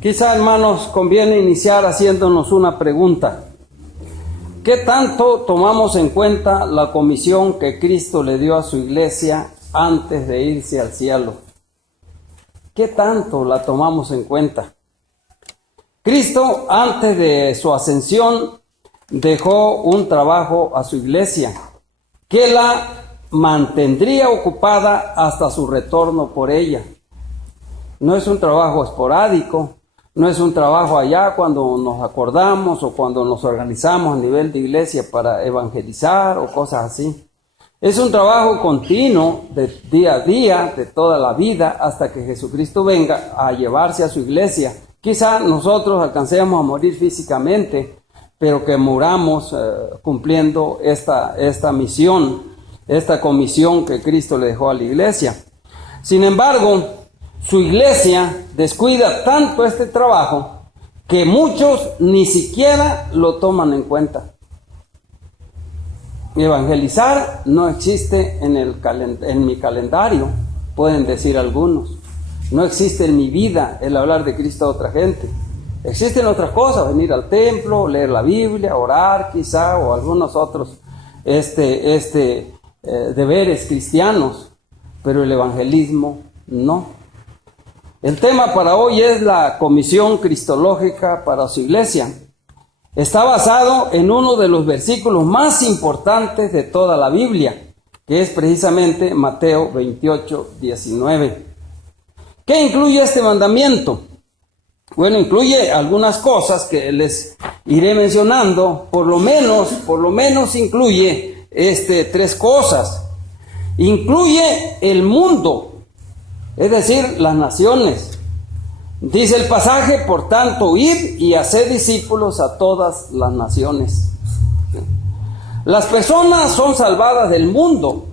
Quizá, hermanos, conviene iniciar haciéndonos una pregunta. ¿Qué tanto tomamos en cuenta la comisión que Cristo le dio a su iglesia antes de irse al cielo? ¿Qué tanto la tomamos en cuenta? Cristo, antes de su ascensión, dejó un trabajo a su iglesia, que la mantendría ocupada hasta su retorno por ella. No es un trabajo esporádico, no es un trabajo allá cuando nos acordamos o cuando nos organizamos a nivel de iglesia para evangelizar o cosas así. Es un trabajo continuo de día a día, de toda la vida, hasta que Jesucristo venga a llevarse a su iglesia. Quizá nosotros alcancemos a morir físicamente, pero que muramos cumpliendo esta misión, esta comisión que Cristo le dejó a la iglesia. Sin embargo, su iglesia descuida tanto este trabajo que muchos ni siquiera lo toman en cuenta. Evangelizar no existe en mi calendario, pueden decir algunos. No existe en mi vida el hablar de Cristo a otra gente. Existen otras cosas, venir al templo, leer la Biblia, orar quizá, o algunos otros deberes cristianos, pero el evangelismo no. El tema para hoy es la comisión cristológica para su iglesia. Está basado en uno de los versículos más importantes de toda la Biblia, que es precisamente Mateo 28:19. ¿Qué incluye este mandamiento? Bueno, incluye algunas cosas que les iré mencionando. Por lo menos incluye tres cosas. Incluye el mundo, es decir, las naciones. Dice el pasaje, por tanto, id y haced discípulos a todas las naciones. Las personas son salvadas del mundo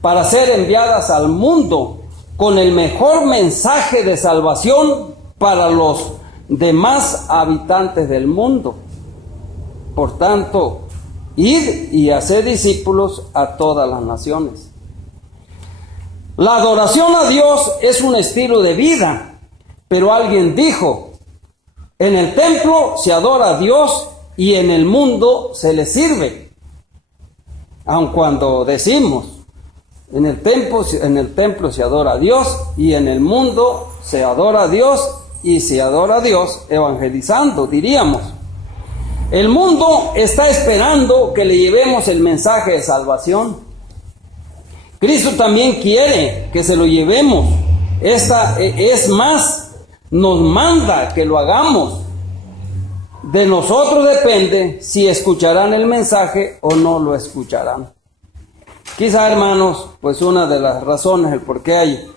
para ser enviadas al mundo con el mejor mensaje de salvación para los demás habitantes del mundo. Por tanto, id y haced discípulos a todas las naciones. La adoración a Dios es un estilo de vida. Pero alguien dijo, en el templo se adora a Dios y en el mundo se le sirve. Aun cuando decimos, en el templo se adora a Dios y en el mundo se adora a Dios y se adora a Dios evangelizando, diríamos. El mundo está esperando que le llevemos el mensaje de salvación. Cristo también quiere que se lo llevemos. Es más, nos manda que lo hagamos. De nosotros depende si escucharán el mensaje o no lo escucharán. Quizá, hermanos, pues una de las razones, el por qué hay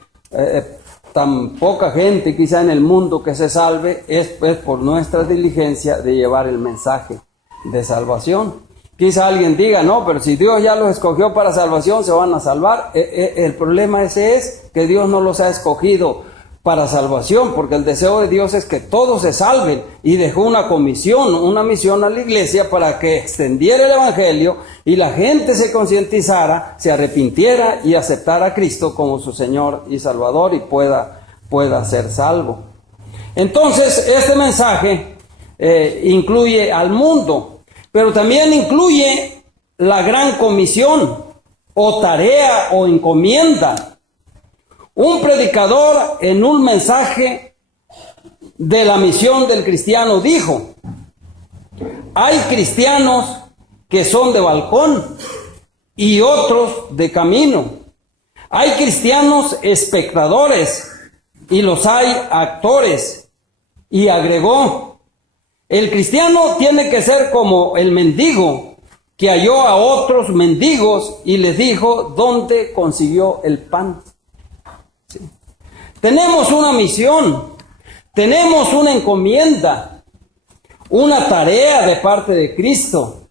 tan poca gente quizá en el mundo que se salve, es pues por nuestra diligencia de llevar el mensaje de salvación. Quizá alguien diga, no, pero si Dios ya los escogió para salvación, se van a salvar. El problema ese es que Dios no los ha escogido para salvación, porque el deseo de Dios es que todos se salven, y dejó una misión a la iglesia para que extendiera el evangelio y la gente se concientizara, se arrepintiera y aceptara a Cristo como su Señor y Salvador y pueda ser salvo. Entonces, este mensaje incluye al mundo, pero también incluye la gran comisión o tarea o encomienda. Un predicador en un mensaje de la misión del cristiano dijo, hay cristianos que son de balcón y otros de camino. Hay cristianos espectadores y los hay actores. Y agregó, el cristiano tiene que ser como el mendigo que halló a otros mendigos y les dijo dónde consiguió el pan. Tenemos una misión, tenemos una encomienda, una tarea de parte de Cristo,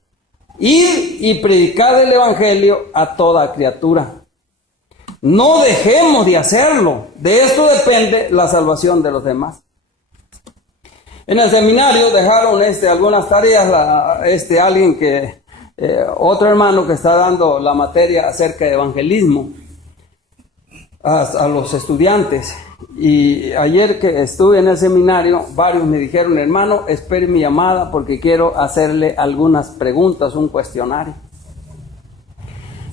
ir y predicar el evangelio a toda criatura. No dejemos de hacerlo, de esto depende la salvación de los demás. En el seminario dejaron algunas tareas, otro hermano que está dando la materia acerca de evangelismo a los estudiantes, Y ayer que estuve en el seminario, varios me dijeron, hermano, espere mi llamada porque quiero hacerle algunas preguntas, un cuestionario.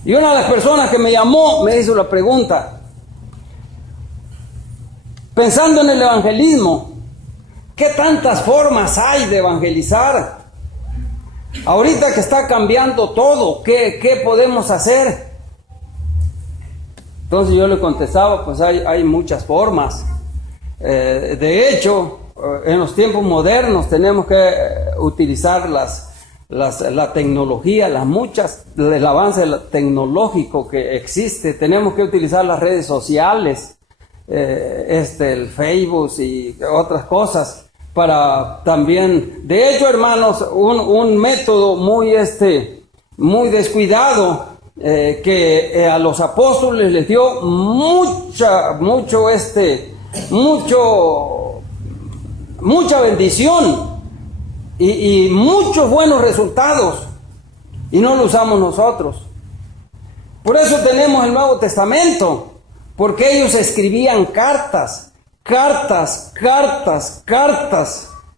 Y una de las personas que me llamó me hizo la pregunta, pensando en el evangelismo, ¿qué tantas formas hay de evangelizar? Ahorita que está cambiando todo, ¿qué podemos hacer? Entonces yo le contestaba, pues hay muchas formas. De hecho, en los tiempos modernos tenemos que utilizar la tecnología, el avance tecnológico que existe. Tenemos que utilizar las redes sociales, el Facebook y otras cosas para también. De hecho, hermanos, un método muy descuidado que a los apóstoles les dio mucha bendición y muchos buenos resultados, y no lo usamos nosotros. Por eso tenemos el Nuevo Testamento, porque ellos escribían cartas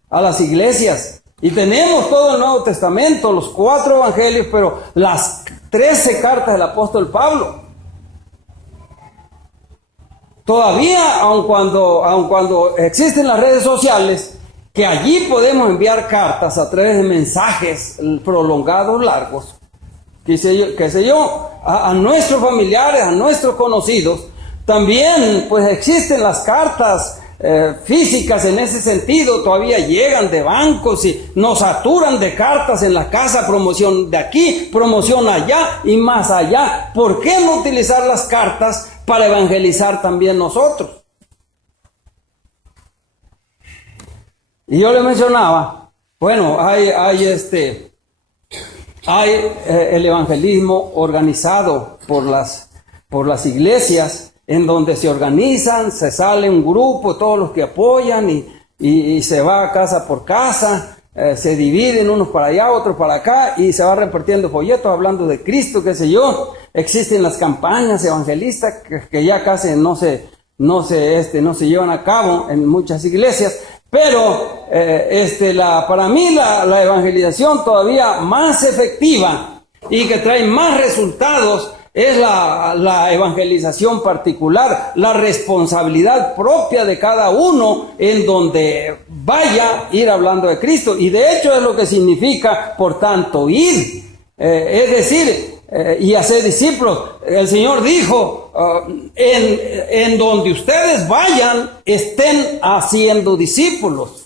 a las iglesias. Y tenemos todo el Nuevo Testamento, los 4 evangelios, pero las 13 cartas del apóstol Pablo. Todavía, aun cuando existen las redes sociales, que allí podemos enviar cartas a través de mensajes prolongados, largos, qué sé yo, a nuestros familiares, a nuestros conocidos, también pues existen las cartas físicas en ese sentido. Todavía llegan de bancos y nos saturan de cartas en la casa, promoción de aquí, promoción allá y más allá. ¿Por qué no utilizar las cartas para evangelizar también nosotros? Y yo le mencionaba, bueno, hay el evangelismo organizado por las iglesias, en donde se organizan, se sale un grupo, todos los que apoyan y se va casa por casa, se dividen unos para allá, otros para acá, y se va repartiendo folletos hablando de Cristo, qué sé yo. Existen las campañas evangelistas que ya casi no se llevan a cabo en muchas iglesias, pero para mí la evangelización todavía más efectiva y que trae más resultados es la evangelización particular, la responsabilidad propia de cada uno en donde vaya ir hablando de Cristo. Y de hecho es lo que significa, por tanto, ir. Es decir, y hacer discípulos. El Señor dijo, en donde ustedes vayan, estén haciendo discípulos.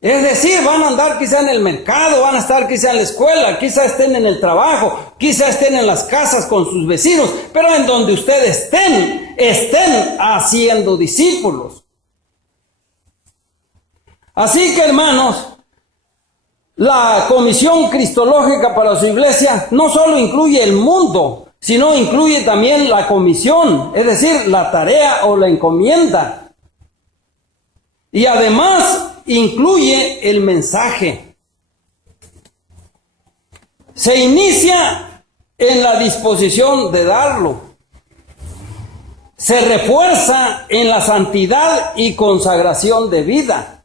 Es decir, van a andar quizá en el mercado, van a estar quizá en la escuela, quizá estén en el trabajo, quizá estén en las casas con sus vecinos, pero en donde ustedes estén haciendo discípulos. Así que, hermanos, la comisión cristológica para su iglesia no solo incluye el mundo, sino incluye también la comisión, es decir, la tarea o la encomienda. Y además incluye el mensaje. Se inicia en la disposición de darlo. Se refuerza en la santidad y consagración de vida.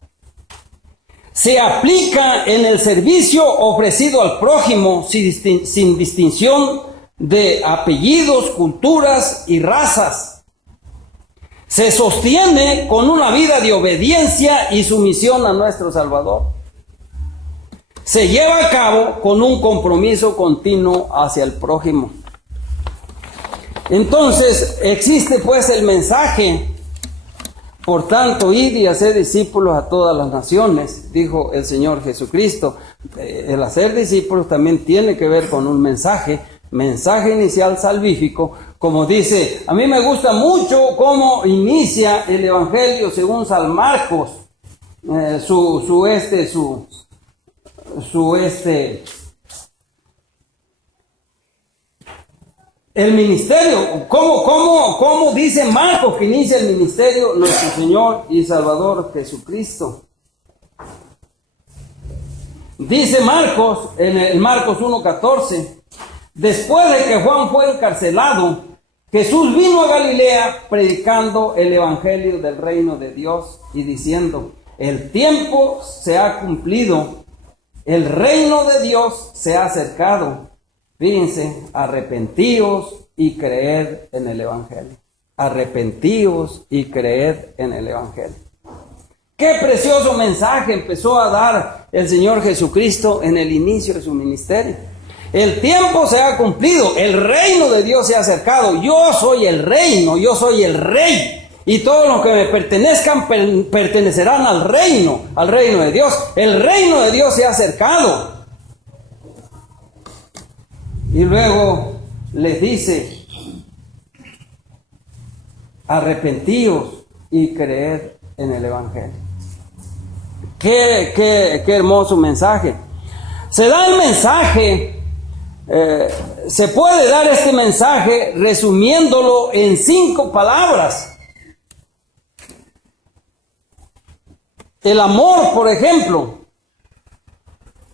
Se aplica en el servicio ofrecido al prójimo sin distinción de apellidos, culturas y razas. Se sostiene con una vida de obediencia y sumisión a nuestro Salvador. Se lleva a cabo con un compromiso continuo hacia el prójimo. Entonces, existe pues el mensaje: por tanto, id y haced discípulos a todas las naciones, dijo el Señor Jesucristo. El hacer discípulos también tiene que ver con un mensaje inicial salvífico. Como dice, a mí me gusta mucho cómo inicia el Evangelio según San Marcos, el ministerio. ¿Cómo dice Marcos que inicia el ministerio nuestro Señor y Salvador Jesucristo? Dice Marcos, en el Marcos 1:14, después de que Juan fue encarcelado, Jesús vino a Galilea predicando el evangelio del reino de Dios y diciendo: el tiempo se ha cumplido, el reino de Dios se ha acercado. Fíjense, arrepentíos y creed en el evangelio. Arrepentíos y creed en el evangelio. Qué precioso mensaje empezó a dar el Señor Jesucristo en el inicio de su ministerio. El tiempo se ha cumplido, el reino de Dios se ha acercado. Yo soy el reino, yo soy el rey. Y todos los que me pertenezcan pertenecerán al reino de Dios. El reino de Dios se ha acercado. Y luego les dice: arrepentíos y creed en el evangelio. Qué hermoso mensaje. Se da el mensaje. Se puede dar este mensaje resumiéndolo en 5 palabras. El amor, por ejemplo,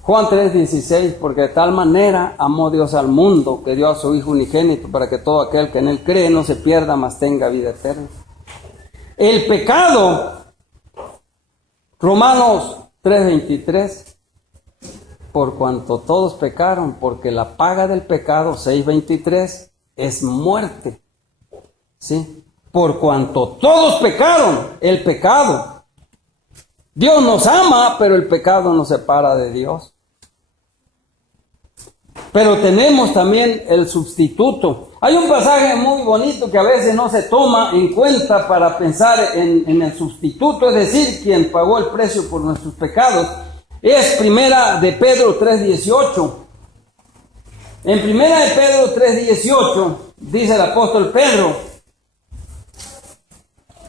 Juan 3:16, porque de tal manera amó Dios al mundo que dio a su Hijo unigénito para que todo aquel que en él cree no se pierda, mas tenga vida eterna. El pecado, Romanos 3:23. Por cuanto todos pecaron, porque la paga del pecado, 6:23, es muerte. ¿Sí? Por cuanto todos pecaron, el pecado. Dios nos ama, pero el pecado nos separa de Dios. Pero tenemos también el sustituto. Hay un pasaje muy bonito que a veces no se toma en cuenta para pensar en el sustituto, es decir, quien pagó el precio por nuestros pecados. Es primera de Pedro 3:18. En primera de Pedro 3:18 dice el apóstol Pedro: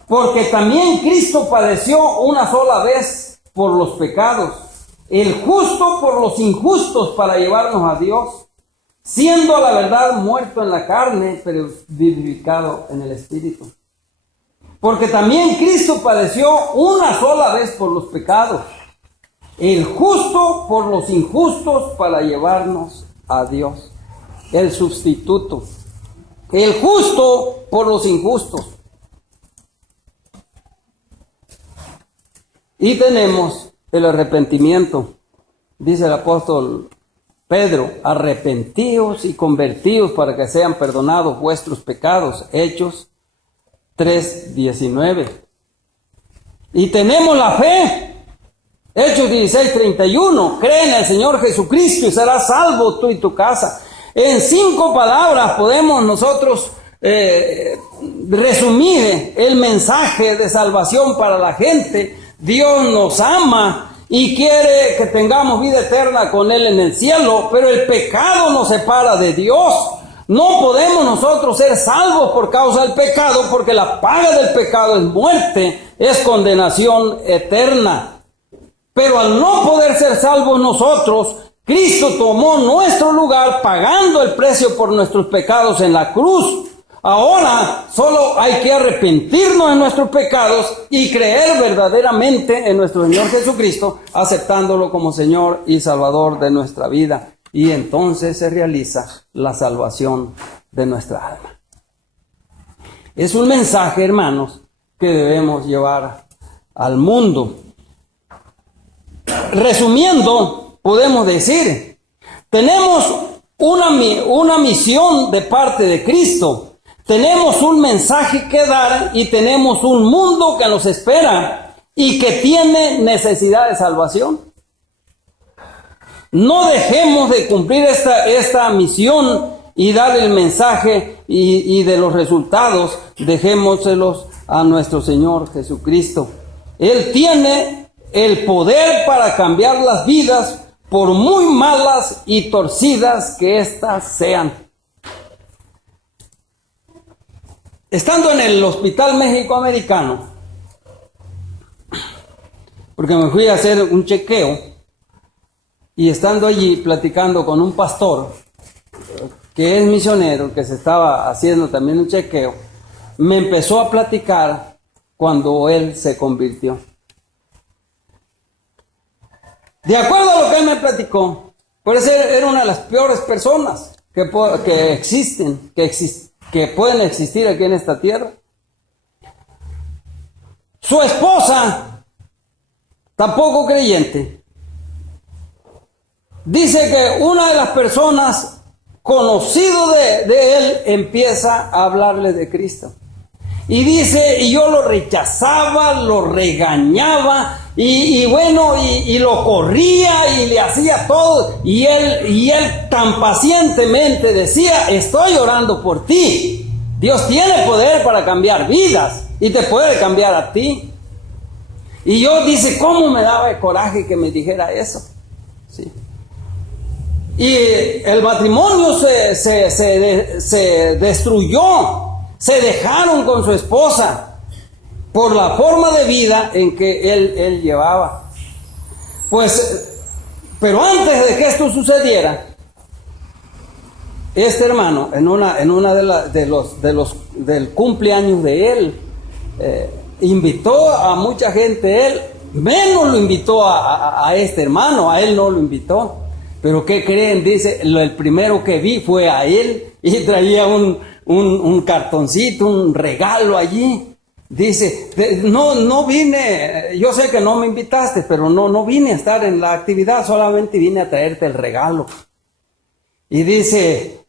porque también Cristo padeció una sola vez por los pecados, el justo por los injustos, para llevarnos a Dios, siendo a la verdad muerto en la carne, pero vivificado en el Espíritu. Porque también Cristo padeció una sola vez por los pecados, el justo por los injustos, para llevarnos a Dios. El sustituto. El justo por los injustos. Y tenemos el arrepentimiento. Dice el apóstol Pedro: arrepentíos y convertíos para que sean perdonados vuestros pecados. Hechos 3:19. Y tenemos la fe. Hechos 16:31, cree en el Señor Jesucristo y serás salvo tú y tu casa. En 5 palabras podemos nosotros resumir el mensaje de salvación para la gente. Dios nos ama y quiere que tengamos vida eterna con Él en el cielo, pero el pecado nos separa de Dios. No podemos nosotros ser salvos por causa del pecado, porque la paga del pecado es muerte, es condenación eterna. Pero al no poder ser salvos nosotros, Cristo tomó nuestro lugar pagando el precio por nuestros pecados en la cruz. Ahora solo hay que arrepentirnos de nuestros pecados y creer verdaderamente en nuestro Señor Jesucristo, aceptándolo como Señor y Salvador de nuestra vida. Y entonces se realiza la salvación de nuestra alma. Es un mensaje, hermanos, que debemos llevar al mundo. Resumiendo, podemos decir, tenemos una misión de parte de Cristo, tenemos un mensaje que dar y tenemos un mundo que nos espera y que tiene necesidad de salvación. No dejemos de cumplir esta misión y dar el mensaje y de los resultados, dejémoselos a nuestro Señor Jesucristo. Él tiene el poder para cambiar las vidas, por muy malas y torcidas que éstas sean. Estando en el Hospital México-Americano, porque me fui a hacer un chequeo, y estando allí platicando con un pastor que es misionero, que se estaba haciendo también un chequeo, me empezó a platicar cuando él se convirtió. De acuerdo a lo que él me platicó, por eso era una de las peores personas que existen, que pueden existir aquí en esta tierra. Su esposa, tampoco creyente, dice que una de las personas conocido de él empieza a hablarle de Cristo. Y dice, y yo lo rechazaba, lo regañaba, y lo corría y le hacía todo. Y él tan pacientemente decía, estoy orando por ti. Dios tiene poder para cambiar vidas y te puede cambiar a ti. Y yo, dice, ¿cómo me daba el coraje que me dijera eso? Sí. Y el matrimonio se destruyó. Se dejaron con su esposa por la forma de vida en que él llevaba. Pues, pero antes de que esto sucediera, este hermano, en una del cumpleaños de él, invitó a mucha gente. Él menos lo invitó a este hermano, a él no lo invitó. Pero ¿qué creen? Dice, el primero que vi fue a él y traía un cartoncito, un regalo allí. Dice, no vine, yo sé que no me invitaste, pero no vine a estar en la actividad, solamente vine a traerte el regalo. Y dice,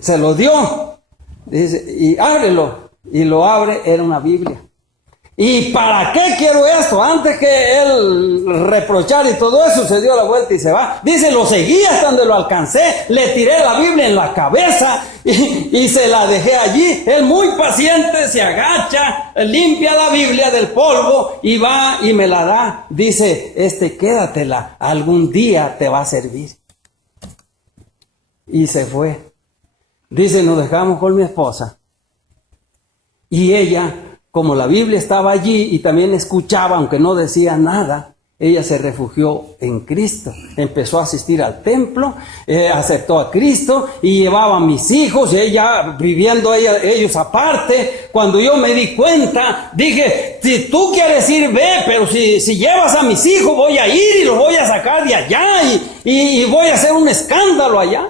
se lo dio, dice, y ábrelo, y lo abre, era una Biblia. ¿Y para qué quiero esto? Antes que él reprochar y todo eso, se dio la vuelta y se va. Dice, lo seguí hasta donde lo alcancé, le tiré la Biblia en la cabeza y se la dejé allí. Él muy paciente se agacha, limpia la Biblia del polvo y va y me la da. Dice, quédatela, algún día te va a servir. Y se fue. Dice, nos dejamos con mi esposa. Y ella, como la Biblia estaba allí y también escuchaba, aunque no decía nada, ella se refugió en Cristo. Empezó a asistir al templo, aceptó a Cristo y llevaba a mis hijos, y ella viviendo ellos aparte. Cuando yo me di cuenta, dije, si tú quieres ir, ve, pero si llevas a mis hijos, voy a ir y los voy a sacar de allá y voy a hacer un escándalo allá.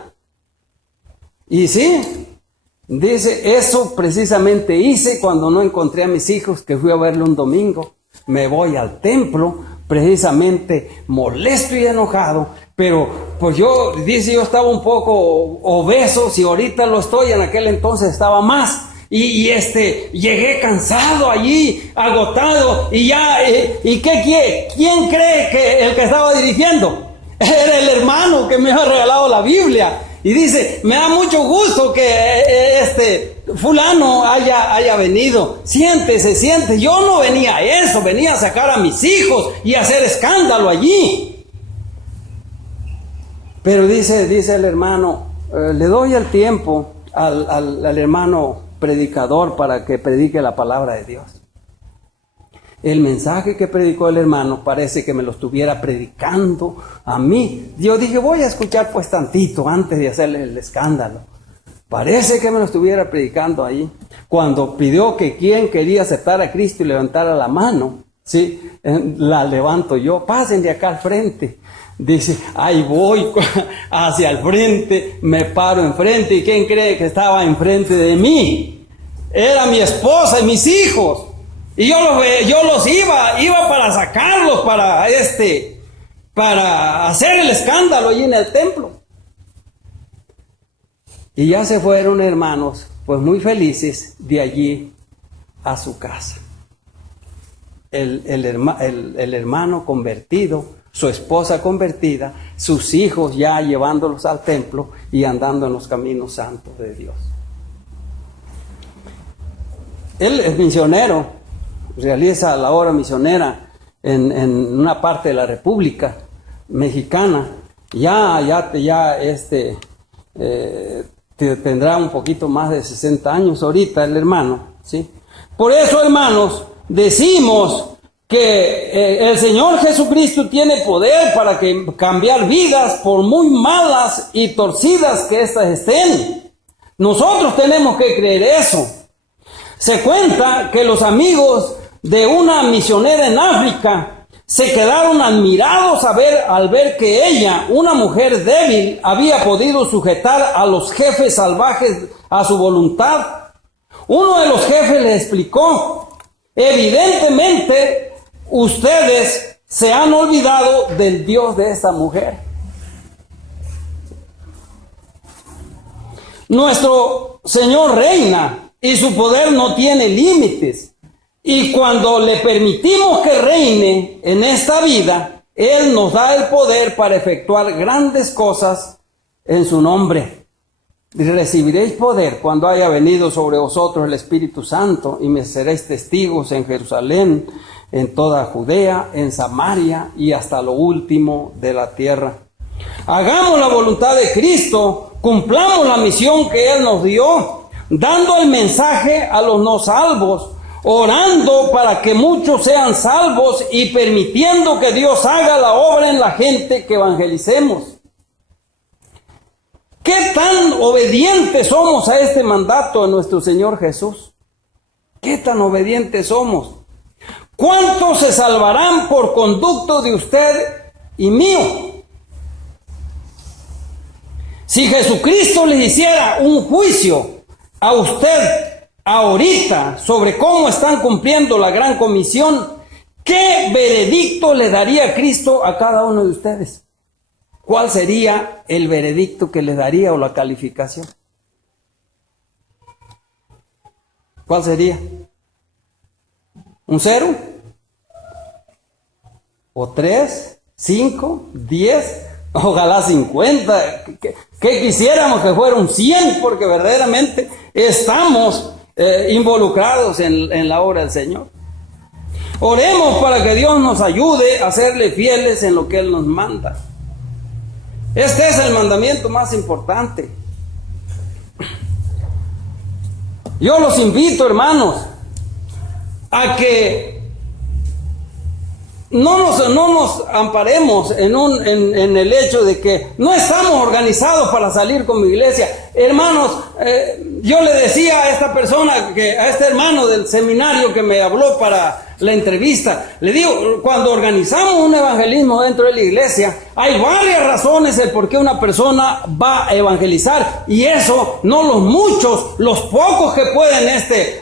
Y sí, dice, eso precisamente hice cuando no encontré a mis hijos, que fui a verle un domingo. Me voy al templo, precisamente molesto y enojado, pero pues yo estaba un poco obeso, si ahorita lo estoy, en aquel entonces estaba más. Y llegué cansado allí, agotado, y ya, ¿quién cree que el que estaba dirigiendo? Era el hermano que me había regalado la Biblia. Y dice, me da mucho gusto que fulano haya venido. Siéntese. Yo no venía a eso, venía a sacar a mis hijos y a hacer escándalo allí. Pero dice el hermano, le doy el tiempo al hermano predicador para que predique la palabra de Dios. El mensaje que predicó el hermano parece que me lo estuviera predicando a mí. Yo dije, voy a escuchar pues tantito antes de hacerle el escándalo. Parece que me lo estuviera predicando ahí. Cuando pidió que quien quería aceptar a Cristo y levantara la mano, ¿sí? La levanto yo, pasen de acá al frente. Dice, ahí voy hacia el frente, me paro enfrente. ¿Y quién cree que estaba enfrente de mí? Era mi esposa y mis hijos. Y yo los iba para sacarlos, para hacer el escándalo allí en el templo. Y ya se fueron, hermanos, pues muy felices de allí a su casa. El hermano convertido, su esposa convertida, sus hijos ya llevándolos al templo y andando en los caminos santos de Dios. Él es misionero. Realiza la obra misionera en una parte de la República Mexicana. Tendrá un poquito más de 60 años ahorita el hermano, ¿sí? Por eso, hermanos, decimos que el Señor Jesucristo tiene poder para cambiar vidas, por muy malas y torcidas que éstas estén. Nosotros tenemos que creer eso. Se cuenta que los amigos de una misionera en África se quedaron admirados al ver que ella, una mujer débil, había podido sujetar a los jefes salvajes a su voluntad. Uno de los jefes le explicó: evidentemente ustedes se han olvidado del Dios de esta mujer. Nuestro Señor reina y su poder no tiene límites. Y cuando le permitimos que reine en esta vida, Él nos da el poder para efectuar grandes cosas en su nombre. Y recibiréis poder cuando haya venido sobre vosotros el Espíritu Santo, y me seréis testigos en Jerusalén, en toda Judea, en Samaria y hasta lo último de la tierra. Hagamos la voluntad de Cristo, cumplamos la misión que Él nos dio, dando el mensaje a los no salvos, orando para que muchos sean salvos y permitiendo que Dios haga la obra en la gente que evangelicemos. ¿Qué tan obedientes somos a este mandato de nuestro Señor Jesús? ¿Qué tan obedientes somos? ¿Cuántos se salvarán por conducto de usted y mío? Si Jesucristo les hiciera un juicio a usted ahorita sobre cómo están cumpliendo la gran comisión, ¿qué veredicto le daría Cristo a cada uno de ustedes? ¿Cuál sería el veredicto que les daría o la calificación? ¿Cuál sería? ¿Un 0? ¿O 3? ¿5? ¿10? Ojalá 50. ¿Qué quisiéramos que fuera un 100? Porque verdaderamente estamos involucrados en la obra del Señor. Oremos para que Dios nos ayude a serle fieles en lo que Él nos manda. Este es el mandamiento más importante. Yo los invito, hermanos, a que no nos amparemos en el hecho de que no estamos organizados para salir como iglesia. Hermanos, yo le decía a esta persona, a este hermano del seminario que me habló para la entrevista, le digo, cuando organizamos un evangelismo dentro de la iglesia, hay varias razones el por qué una persona va a evangelizar, y eso no los muchos, los pocos que pueden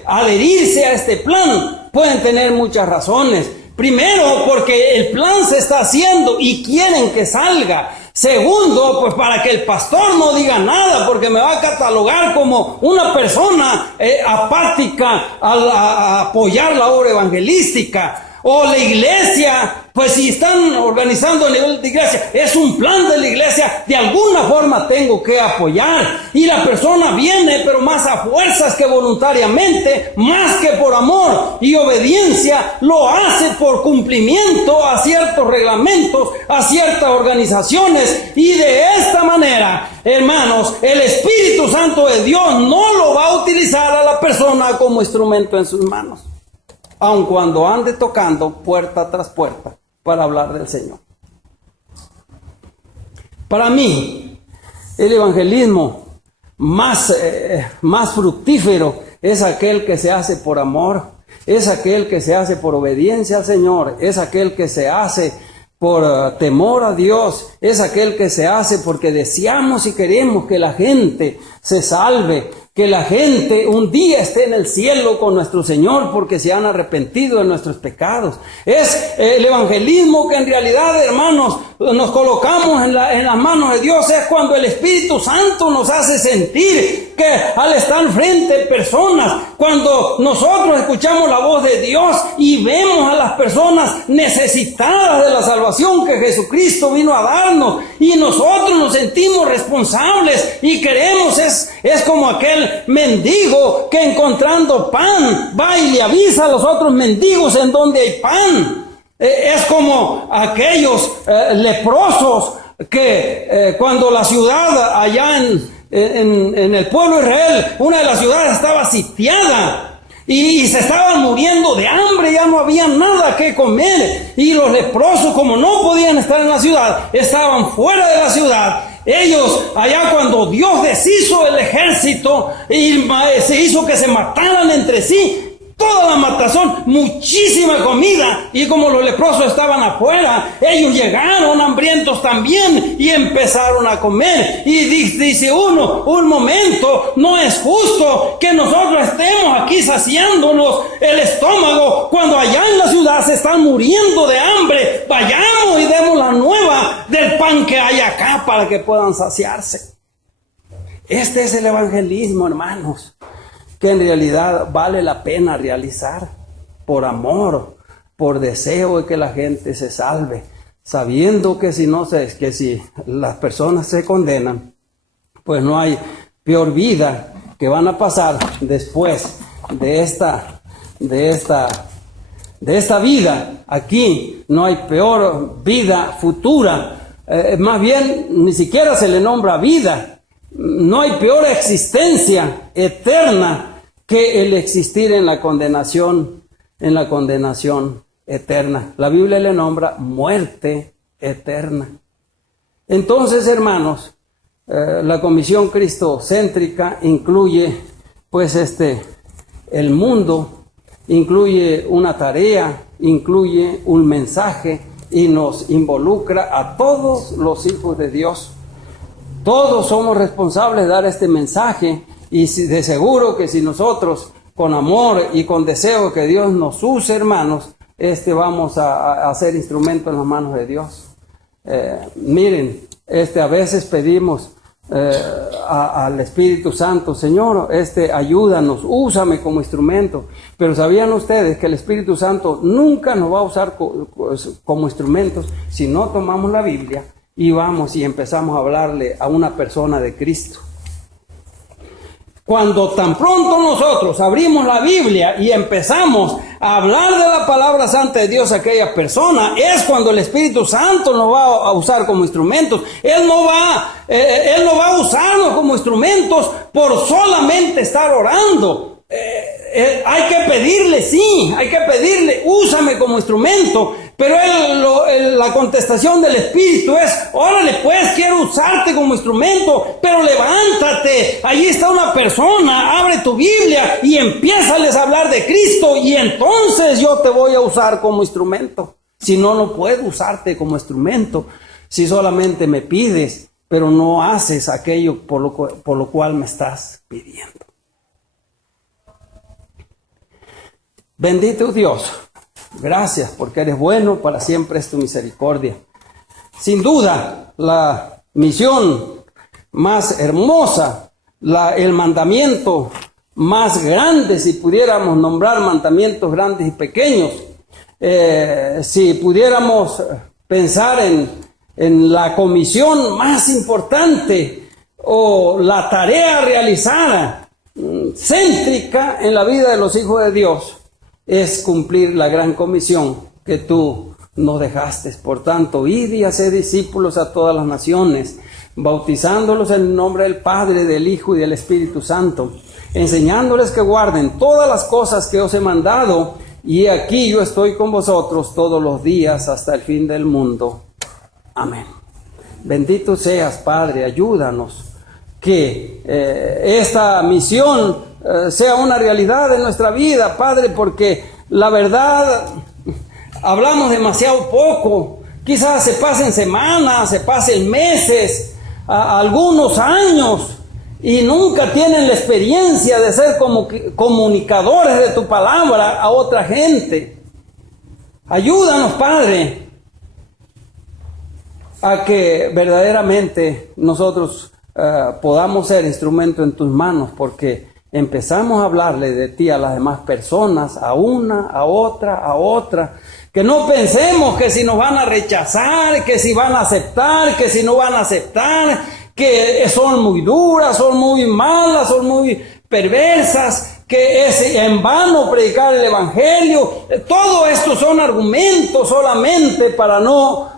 adherirse a este plan, pueden tener muchas razones. Primero, porque el plan se está haciendo y quieren que salga. Segundo, pues para que el pastor no diga nada, porque me va a catalogar como una persona apática a apoyar la obra evangelística. O la iglesia, pues si están organizando a nivel de iglesia, es un plan de la iglesia, de alguna forma tengo que apoyar. Y la persona viene, pero más a fuerzas que voluntariamente, más que por amor y obediencia, lo hace por cumplimiento a ciertos reglamentos, a ciertas organizaciones. Y de esta manera, hermanos, el Espíritu Santo de Dios no lo va a utilizar a la persona como instrumento en sus manos, aun cuando ande tocando puerta tras puerta para hablar del Señor. Para mí, el evangelismo más fructífero es aquel que se hace por amor, es aquel que se hace por obediencia al Señor, es aquel que se hace por temor a Dios, es aquel que se hace porque deseamos y queremos que la gente se salve, que la gente un día esté en el cielo con nuestro Señor porque se han arrepentido de nuestros pecados. Es el evangelismo que en realidad, hermanos, nos colocamos en las manos de Dios. Es cuando el Espíritu Santo nos hace sentir que al estar frente de personas, cuando nosotros escuchamos la voz de Dios y vemos a las personas necesitadas de la salvación que Jesucristo vino a darnos, y nosotros nos sentimos responsables y queremos, es como aquel mendigo que encontrando pan va y le avisa a los otros mendigos en donde hay pan. Es como aquellos leprosos que cuando la ciudad allá en el pueblo de Israel, una de las ciudades estaba sitiada y se estaban muriendo de hambre, ya no había nada que comer, y los leprosos, como no podían estar en la ciudad, estaban fuera de la ciudad. Ellos, allá cuando Dios deshizo el ejército y se hizo que se mataran entre sí, toda la matazón, muchísima comida. Y como los leprosos estaban afuera, ellos llegaron hambrientos también y empezaron a comer. Y dice uno, un momento, no es justo que nosotros estemos aquí saciándonos el estómago cuando allá en la ciudad se están muriendo de hambre. Vayamos y demos la nueva del pan que hay acá para que puedan saciarse. Este es el evangelismo, hermanos, que en realidad vale la pena realizar por amor, por deseo de que la gente se salve, sabiendo que si las personas se condenan, pues no hay peor vida que van a pasar después de esta vida. Aquí no hay peor vida futura, más bien ni siquiera se le nombra vida. No hay peor existencia eterna que el existir en la condenación eterna. La Biblia le nombra muerte eterna. Entonces, hermanos, la comisión cristocéntrica incluye, pues, el mundo, incluye una tarea, incluye un mensaje y nos involucra a todos los hijos de Dios. Todos somos responsables de dar este mensaje y de seguro que si nosotros con amor y con deseo que Dios nos use, hermanos, vamos a ser instrumentos en las manos de Dios. Miren, a veces pedimos al Espíritu Santo, Señor, ayúdanos, úsame como instrumento. Pero ¿sabían ustedes que el Espíritu Santo nunca nos va a usar como instrumentos si no tomamos la Biblia y vamos y empezamos a hablarle a una persona de Cristo? Cuando tan pronto nosotros abrimos la Biblia y empezamos a hablar de la palabra santa de Dios a aquella persona, es cuando el Espíritu Santo nos va a usar como instrumentos. Él no va a usarnos como instrumentos por solamente estar orando. Hay que pedirle, sí, hay que pedirle, úsame como instrumento. Pero la contestación del Espíritu es, órale pues, quiero usarte como instrumento, pero levántate, allí está una persona, abre tu Biblia y empiézales a hablar de Cristo y entonces yo te voy a usar como instrumento. Si no, no puedo usarte como instrumento, si solamente me pides, pero no haces aquello por lo cual me estás pidiendo. Bendito Dios. Gracias porque eres bueno, para siempre es tu misericordia. Sin duda, la misión más hermosa, el mandamiento más grande, si pudiéramos nombrar mandamientos grandes y pequeños, si pudiéramos pensar en la comisión más importante o la tarea realizada, céntrica en la vida de los hijos de Dios, es cumplir la gran comisión que tú nos dejaste. Por tanto, id y haced discípulos a todas las naciones, bautizándolos en el nombre del Padre, del Hijo y del Espíritu Santo, enseñándoles que guarden todas las cosas que os he mandado, y aquí yo estoy con vosotros todos los días hasta el fin del mundo. Amén. Bendito seas, Padre, ayúdanos que esta misión sea una realidad en nuestra vida, Padre, porque la verdad hablamos demasiado poco. Quizás se pasen semanas, se pasen meses, algunos años, y nunca tienen la experiencia de ser como comunicadores de tu palabra a otra gente. Ayúdanos, Padre, a que verdaderamente nosotros podamos ser instrumento en tus manos, porque empezamos a hablarle de ti a las demás personas, a una, a otra, que no pensemos que si nos van a rechazar, que si van a aceptar, que si no van a aceptar, que son muy duras, son muy malas, son muy perversas, que es en vano predicar el Evangelio. Todo esto son argumentos solamente para no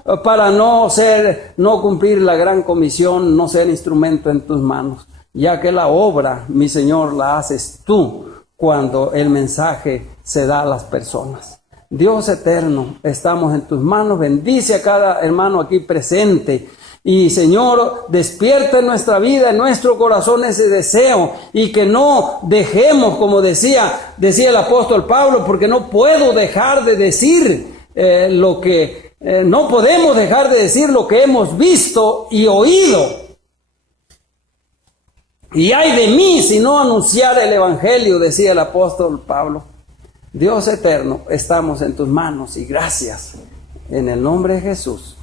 cumplir la gran comisión, no ser instrumento en tus manos, ya que la obra, mi Señor, la haces tú cuando el mensaje se da a las personas. Dios eterno, estamos en tus manos. Bendice a cada hermano aquí presente Y Señor, despierta en nuestra vida, en nuestro corazón ese deseo, y que no dejemos, como decía el apóstol Pablo, porque no puedo dejar de decir no podemos dejar de decir lo que hemos visto y oído. Y ay de mí si no anunciara el evangelio, decía el apóstol Pablo. Dios eterno, estamos en tus manos y gracias. En el nombre de Jesús.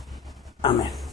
Amén.